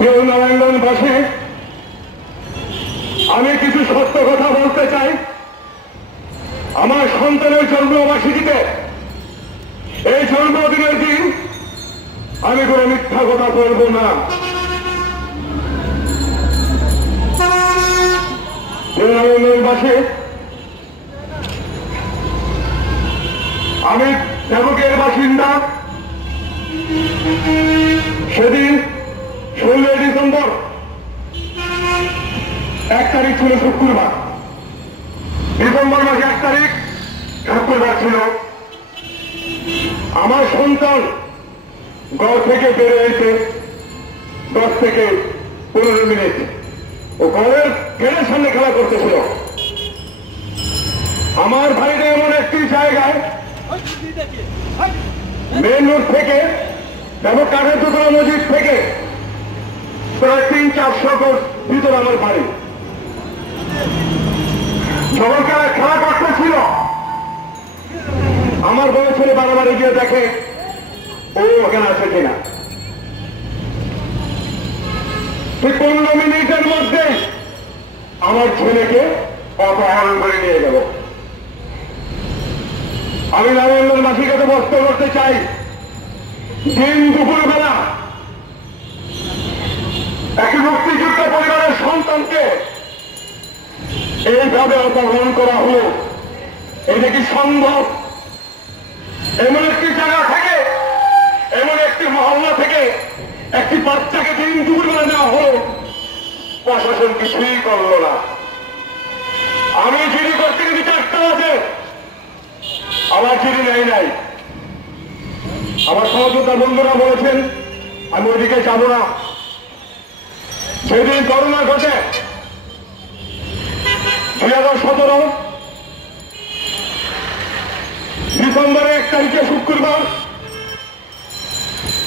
নারায়ণগঞ্জবাসী, আমি কিছু সত্য কথা বলতে চাই। আমার সন্তানের জন্মবার্ষিকীতে, এই জন্মদিনের দিন আমি কোনো মিথ্যা কথা বলবো না। নারায়ণগঞ্জবাসী, আমি দেবকের বাসিন্দা। সেদিন 16 ডিসেম্বর 1 তারিখ ছিল শুক্রবার। ডিসেম্বর মাসে 1 তারিখ শুক্রবার ছিল। আমার সন্তান ঘর থেকে বের হয়েছে 10 থেকে 15 মিনিট। ও ঘরের গেটের সামনে খেলা করতেছিল। আমার বাড়িতে এমন একটি জায়গায় মেন রোড থেকে এবং কাঠের দোতলা মসজিদ থেকে প্রায় 300-400 গজ ভিতরে আমার বাড়ি। যখন তারা খেলা করতেছিল, আমার বড় ছেলে বাড়ি গিয়ে দেখে ও ওখানে আছে কিনা। ঠিক 15 মিনিটের মধ্যে আমার ছেলেকে অপহরণ করে নিয়ে গেল। আমি নারায়ণগঞ্জবাসীর কাছে বক্তব্য করতে চাই, দিন দুপুরবেলা একটি মুক্তিযুদ্ধ পরিবারের সন্তানকে এইভাবে অপহরণ করা হলো, এটা কি সম্ভব? এমন একটি জায়গা থেকে, এমন একটি মহল্লা থেকে একটি বাচ্চাকে দিন দুপুরবেলা নেওয়া হলো, প্রশাসন কিছুই করল না। আমি জিডি করতে গেছি 4টা বাজে, আমার জিডি নাই। আমার সহযোদ্ধা বন্ধুরা বলেছেন আমি ওইদিকে যাব না। সেদিন করোনা ঘটে 2017 ডিসেম্বরের 1 তারিখে শুক্রবার।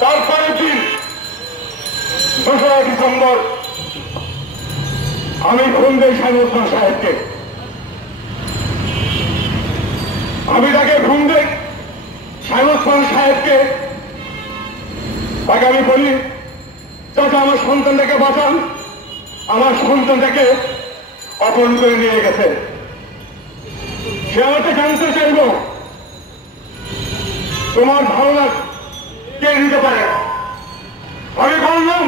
তারপরের দিন 2রা ডিসেম্বর আমি ফোন দিই সাইমন খান সাহেবকে। আমি তাকে ফোন দিই সাইমন খান সাহেবকে। তাকে আমি বলি, চাচা আমার সন্তানটাকে বাঁচান, আমার সন্তানটাকে অপহরণ করে নিয়ে গেছে। সে আমাকে জানতে চাইব তোমার ধারণা কে নিতে পারে। আমি বললাম,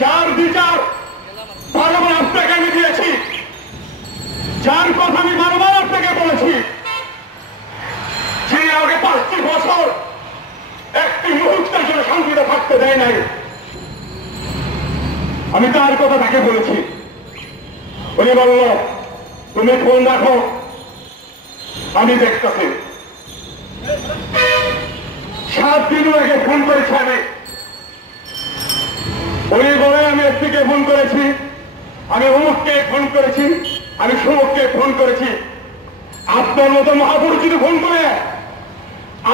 যার বিচার বারবার আপনাকে আমি দিয়েছি, যার কথা আমি বারবার আপনাকে বলেছি, যিনি আমাকে 5টি বছর একটি মুহূর্তের জন্য শান্তিতে থাকতে দেয় নাই, আমি তার কথা তাকে বলেছি। উনি বলল, তুমি ফোন রাখো, আমি দেখতেছি। 7 দিন আগে ফোন করেছি আমি। উনি বলে, আমি এসপিকে ফোন করেছি, আমি অমুককে ফোন করেছি, আমি সমুককে ফোন করেছি। আপনার মতো মহাপরিচিত ফোন করে,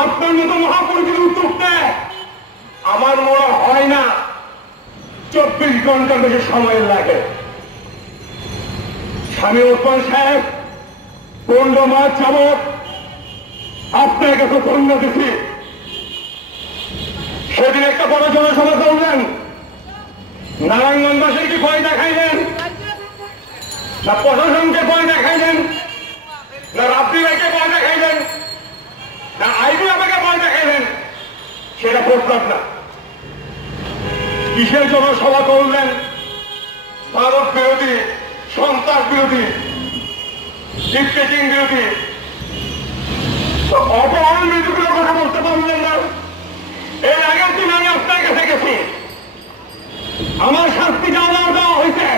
আপনার মতো মহাপরিচিত উত্তর দেয়, আমার মনে হয় না 24 ঘন্টার বেশি সময় লাগে। স্বামী ওসমান সাহেব 15 মাস যাবৎ আপনার কাছে ধন্য দিচ্ছি। সেদিন একটা বড় জনসভা করলেন, নারায়ণগঞ্জবাসীর কি ভয় দেখাইলেন? না প্রশাসনকে ভয় দেখাইলেন? না রাব্বি ভাইকে ভয় দেখাইলেন? না আইবি আমাকে ভয় দেখাইলেন? সেটা বুঝলাম না। কিসের জনসভা করলেন? ভারত বিরোধী, সন্ত্রাস বিরোধী, ডিপটেটিং বিরোধী, অপহরণ বিরোধীগুলোর কথা বলতে পারলেন না। এর আগের দিন আমি আপনার কাছে গেছি, আমার শাস্তি দেওয়া হয়েছে,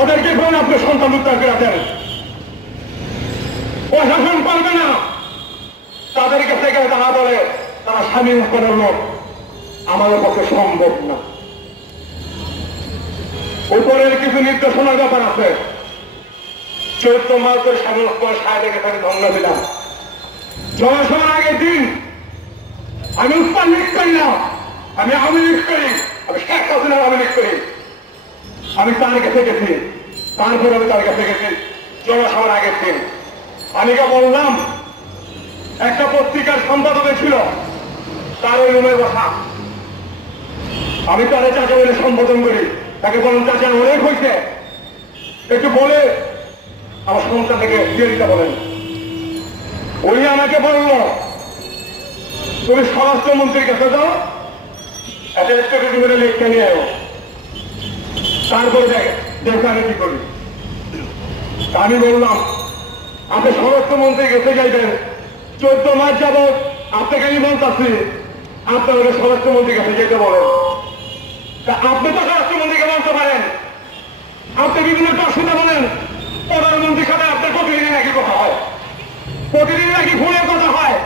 ওদেরকে কোন আপনি সন্তান উত্তর করে দেন। প্রশাসন পারবে না, তাদের কাছে গেলে তারা বলে তারা স্বামী করার লোক, আমাদের পক্ষে সম্ভব না। উপরের কিছু নির্দেশনার ব্যাপার আছে। 14 মাস ধরে স্বামী সাহেবের কাছে ধন্য দিলাম। জনসভার আগের দিন আমি উত্তর লীগ করি না, আমি আওয়ামী লীগ করি, আমি শেখ হাসিনার আওয়ামী লীগ করি। আমি তার কাছে গেছি, তারপরে আমি তার কাছে গেছি জনসভার আগের দিন। আমি বললাম, একটা পত্রিকার সম্পাদকে ছিল, তার ওই রুমের কথা আমি তারে চাচা বলে সম্বোধন করি, তাকে বলেন চাচা অনেক হয়েছে, একটু বলে আমার সন্তান থেকে দিয়ে দিতে বলেন। উনি আমাকে বলল তুমি স্বরাষ্ট্রমন্ত্রীর কাছে যাও, একটা স্টেটমেন্ট করে লিখতে নিয়ে এলো, তারপরে দেখো আমি কি করি। আমি বললাম আপনি স্বরাষ্ট্রমন্ত্রীর কাছে যাইবেন, 14 মাস যাবৎ আপনাকে আমি বলতেছি আপনাদের স্বরাষ্ট্রমন্ত্রীর কাছে যেতে বলেন। তা আপনি তো স্বরাষ্ট্রমন্ত্রীকে বলতে পারেন, আপনি বিভিন্ন প্রশ্নটা বলেন, প্রধানমন্ত্রীর সাথে আপনার প্রতিদিনই নাকি কথা হয়, প্রতিদিন নাকি ফোনে কথা হয়।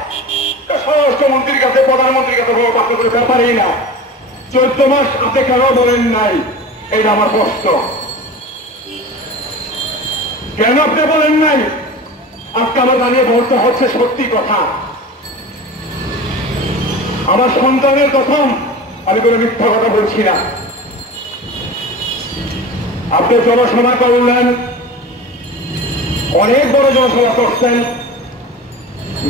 স্বরাষ্ট্রমন্ত্রীর কাছে প্রধানমন্ত্রীর কাছে কোনো কথা বলতে পারি না। 14 মাস আপনি কেন বলেন নাই, এটা আমার প্রশ্ন। কেন আপনি বলেন নাই? আজকে আমার দাঁড়িয়ে বলতে হচ্ছে সত্যি কথা। আমার সন্তানের কথম, আমি কোনো মিথ্যা কথা বলছি না। আপনি জনসভা করলেন, অনেক বড় জনসভা করছেন,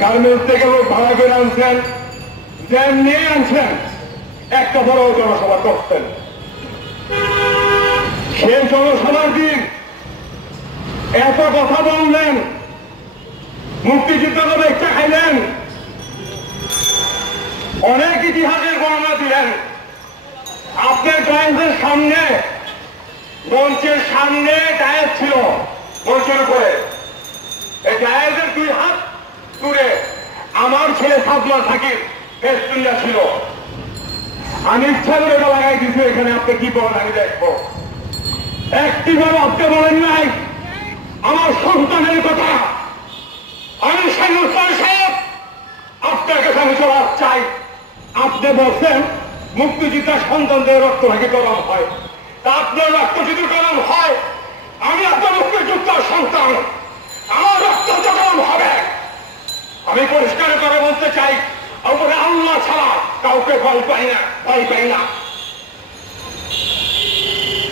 গার্মেন্টস থেকে লোক ভাড়া করে আনছেন, জ্যাম নিয়ে আনছেন, একটা বড় জনসভা করছেন। সেই জনসভার দিন এত কথা বললেন, মুক্তিযুদ্ধের ব্যাখ্যা খাইলেন, অনেক ইতিহাসের বর্ণনা দিলেন। আপনার ডায়েসের সামনে, মঞ্চের সামনে ডায়েস ছিল, মঞ্চের উপরে এই ডায়েসের 2 হাত দূরে আমার ছেলে সাবলা থাকির ফেস্টুনটা ছিল। আমি ইচ্ছা করে এটা লাগাই দিচ্ছি, এখানে আপনি কি বলেন আমি দেখবো। একটিবার আপনি বলেন নাই আমার সন্তানের কথা। আমি সাইনুল সাহেব আপনার কাছে আমি জবাব চাই। আপনি বলছেন মুক্তিযোদ্ধা সন্তানদের রক্ত নাকি গরম হয়, তা আপনার রক্ত যদি গরম হয়, আমি আপনার মুক্তিযোদ্ধার সন্তান, আমার রক্ত তো গরম হবে। আমি পরিষ্কার করে বলতে চাই, উপরে আল্লাহ ছাড়া কাউকে ভয় পাই না, ভয় পাই না।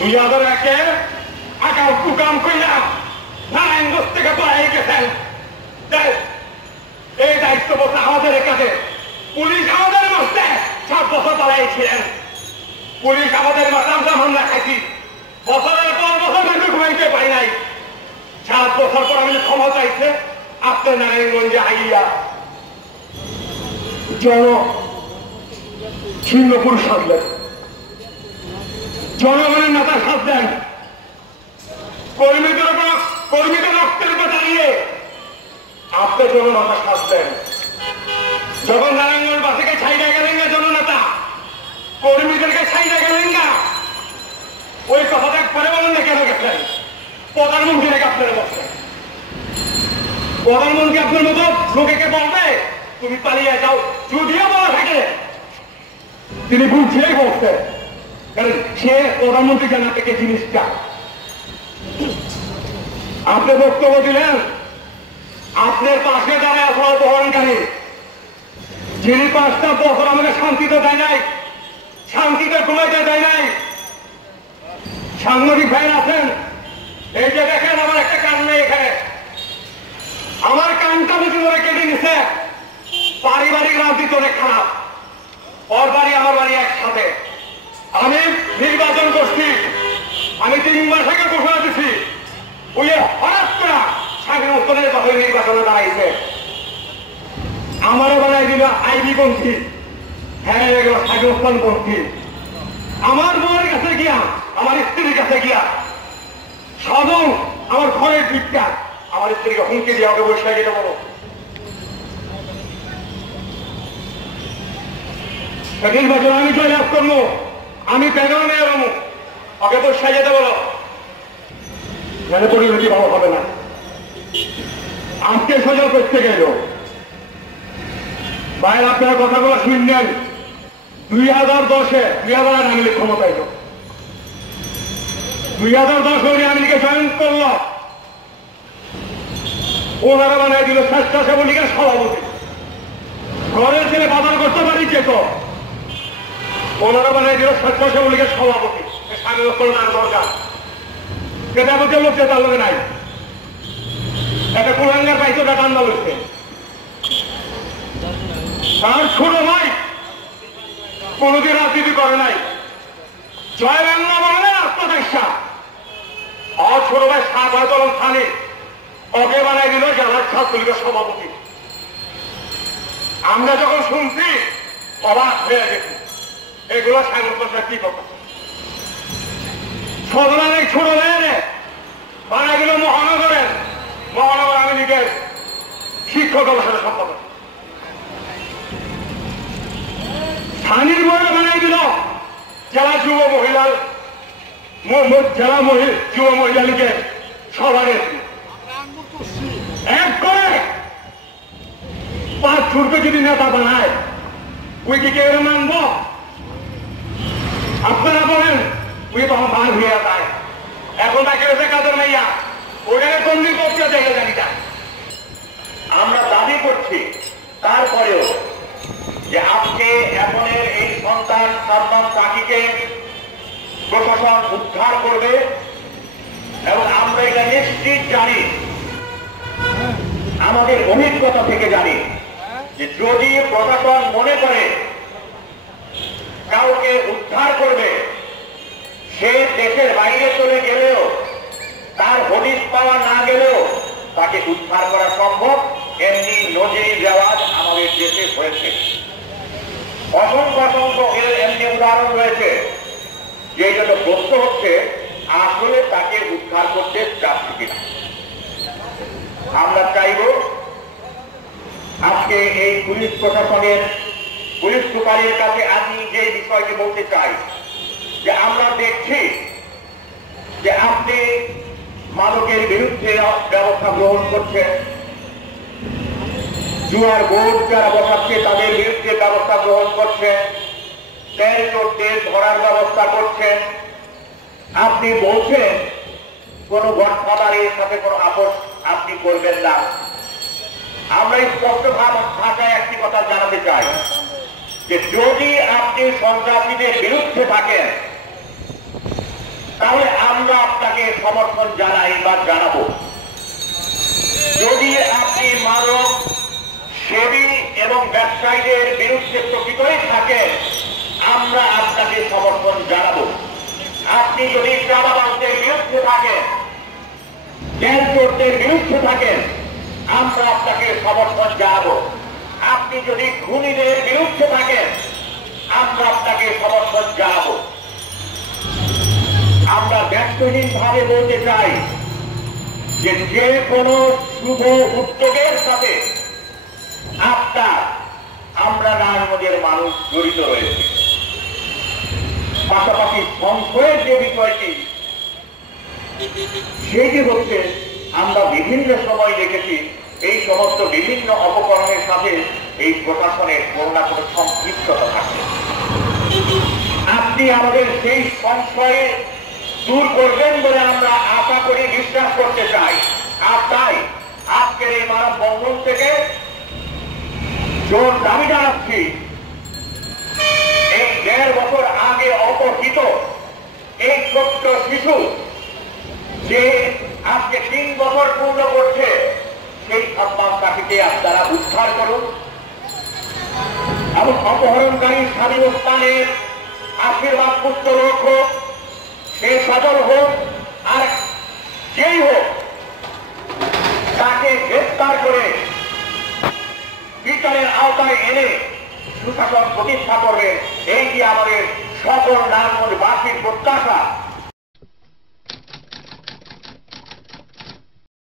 2001-এ আকাল কুকাম কইরা নারায়ণগঞ্জ থেকে পালাই গেছেন। এই দায়িত্ব বলতে আমাদের কাছে পুলিশ আমাদের মাঝে 7 বছর পালাইছিলেন। পুলিশ আমাদের মাথায় আমরা খাইছি, বছরের পর বছর আমি ঘুমাইতে পারি নাই। 7 বছর পর আমি ক্ষমা চাইছে, আপনার নারায়ণগঞ্জে আইয়া ছিন্নপুর সাজলেন, জনগণের নেতা সাজলেন, কর্মীদের রক্তের উপর দাঁড়িয়ে আপনার জননেতা সাজলেন। যখন নারায়ণগঞ্জবাসীকে ছাইড়া গেলেন না জননেতা, কর্মীদেরকে ছাইড়া গেলেন না, ওই কথাটা পরে বলেন না কেন গেছেন? প্রধানমন্ত্রী নাকি আপনারা বলছেন? প্রধানমন্ত্রী আপনার মতো লোকেকে বলবে তুমি পালিয়ে যাও, যদিও বলা থাকে তিনি বুঝছেই বলছেন, কারণ সে প্রধানমন্ত্রী জানা থেকে জিনিসটা। আপনি বক্তব্য দিলেন, আপনার পাশে দাঁড়ায় অপরাধ বহনকারী, যিনি 5টা বছর আমাকে শান্তিতে দেয় নাই, শান্তিতে ঘুমাইতে দেয় নাই। সাংবাদিক ভাই আছেন, এই যে দেখেন আমার একটা কান নেই এখানে, আমার কানটা বুঝে ধরে কেটে নিছে। পারিবারিক রাজনীতি অনেক খারাপ, ওর বাড়ি আমার বাড়ি একসাথে। আমি নির্বাচন করছি, আমি 3 মাস আগে ঘোষণা দিচ্ছি, ওই হঠাৎ করে স্বাধীনতার কথা নির্বাচনে দাঁড়াইছে, আমারও বানাই দিল আইবি পন্থী, হ্যাঁ এগুলো স্বাধীনতান পন্থী। আমার বউয়ের কাছে গিয়া, আমার স্ত্রীর কাছে গিয়া সদন আমার ঘরের দিকটা আমার স্ত্রীকে হুমকি দিয়ে ওকে বসে যেতে বলো। নির্বাচন আমি জয়লাভ করবো, আমি প্যানেল নিয়ে এলাম, ওকে বসে যেতে বলো, যেন পরিণতি ভালো হবে না। আজকে সজাগ করতে গেল বাইরে আপনারা কথাগুলো শুনলেন। 2010-এ 2000 আওয়ামী লীগ ক্ষমতা এলো, 2010 আওয়ামী লীগে জয়েন করল, ওনারা বানাই দিল স্বেচ্ছাসেবক লীগের সভাপতি। ঘরের ছেলে বাজার করতে পারি যেত, ওনারা বানাই দিল স্বেচ্ছাসেবক লীগের সভাপতি। স্বামী কল্যাণ দরকার সেটা বলতে লোক চেতা লোকে নাই, একটা কুলাঙ্গার পাইছে ওটা কান্দা বলছে। আর ছোট ভাই কোনদিন রাজনীতি করে নাই, জয় বাংলা বলে আত্মচিকিৎসা ছোট ভাই সাধারণ স্থানে ওকে বানাই দিল জেলার ছাত্রলীগের সভাপতি। আমরা যখন শুনছি অবাক হয়ে গেছি, এগুলো সাংবাদিকরা কি করতে সদনের এই ছোট মেয়ে বানাই দিল মহানগর আওয়ামী লীগের শিক্ষক অবসর সম্পাদক। স্থানীয় বলে বানাই দিল জেলা যুব মহিলা লীগের সভানেত্রী। এক করে 5 ছুটবে যদি নেতা বানায় ওই কি কেউ মানব? আপনারা বলেন ওই তখন ভাগ হয়ে যায়। এখন তাকে রয়েছে কাদের মাইয়া, ওটাকে বন্দি করতে দেখে জানি না। আমরা দাবি করছি তারপরেও যে আজকে এখনের এই সন্তান সালমান সাকিকে প্রশাসন উদ্ধার করবে এবং আমরা এটা নিশ্চিত জানি, আমাদের অভিজ্ঞতা থেকে জানি যে যদি প্রশাসন মনে করে কাউকে উদ্ধার করবে, সে দেশের বাইরে চলে গেলেও তার হদিস পাওয়া না গেলেও তাকে উদ্ধার করা সম্ভব। এমনি নজির রেওয়াজ আমাদের দেশে হয়েছে, অসংখ্য এর এমনি উদাহরণ রয়েছে। যে জন্য প্রশ্ন হচ্ছে আসলে তাকে উদ্ধার করতে যাচ্ছে কিনা। আমরা চাইব আজকে এই পুলিশ প্রশাসনের পুলিশ সুপারের কাছে আমি যে বিষয়টি বলতে চাই যে আমরা দেখছি যে আপনি মাদকের বিরুদ্ধে ব্যবস্থা গ্রহণ করছেন, জুয়ার বোর্ড যারা বসাচ্ছে তাদের বিরুদ্ধে ব্যবস্থা গ্রহণ করছেন, তেল চোরদের ধরার ব্যবস্থা করছেন। আপনি বলছেন কোন গডফাদারের সাথে কোন আপোষ আপনি করবেন না। আমরা স্পষ্ট ভাষায় একটি কথা জানাতে চাই যে যদি আপনি সন্ত্রাসীদের বিরুদ্ধে থাকেন তাহলে আমরা আপনাকে সমর্থন জানাই বা জানাবো। যদি আপনি মাদক সেবী এবং ব্যবসায়ীদের বিরুদ্ধে প্রকৃতই থাকেন আমরা আপনাকে সমর্থন জানাবো। আপনি যদি চাঁদাবাজদের বিরুদ্ধে থাকেন, তেল চোরদের বিরুদ্ধে থাকেন আমরা আপনাকে সমর্থন জানাবো। আপনি যদি খুনিদের বিরুদ্ধে থাকেন আমরা আপনাকে সমর্থন জানাবো। আমরা ব্যক্তিহীন ভাবে বলতে চাই যে যে কোনো শুভ উদ্যোগের সাথে আমরা নারায়ণগঞ্জের মানুষ জড়িত রয়েছে। পাশাপাশি সংশয়ের যে বিষয়টি সেটি হচ্ছে আমরা বিভিন্ন সময় দেখেছি এই সমস্ত বিভিন্ন অপকরণের সাথে এই প্রশাসনের কোনো না কোনো সম্পৃক্ততা থাকে। আপনি আমাদের সেই সংশয়ে দূর করবেন বলে আমরা আশা করি, বিশ্বাস করতে চাই। আর তাই আজকের এই মানববন্ধন থেকে জোর দাবি জানাচ্ছি এই 1.5 বছর আগে অপহৃত এই ছোট্ট শিশু যে আজকে 3 বছর পূর্ণ করছে সেই সালমান সাকিকে আপনারা উদ্ধার করুন এবং অপহরণকারী স্বাধীন স্থানের আশীর্বাদ পুষ্ট লোক হোক, সে সজল হোক আর যেই হোক, তাকে গ্রেফতার করে বিচারের আওতায় এনে সুশাসন প্রতিষ্ঠা করবে। এই যে আমাদের সকল নারায়ণগঞ্জবাসীর প্রত্যাশা।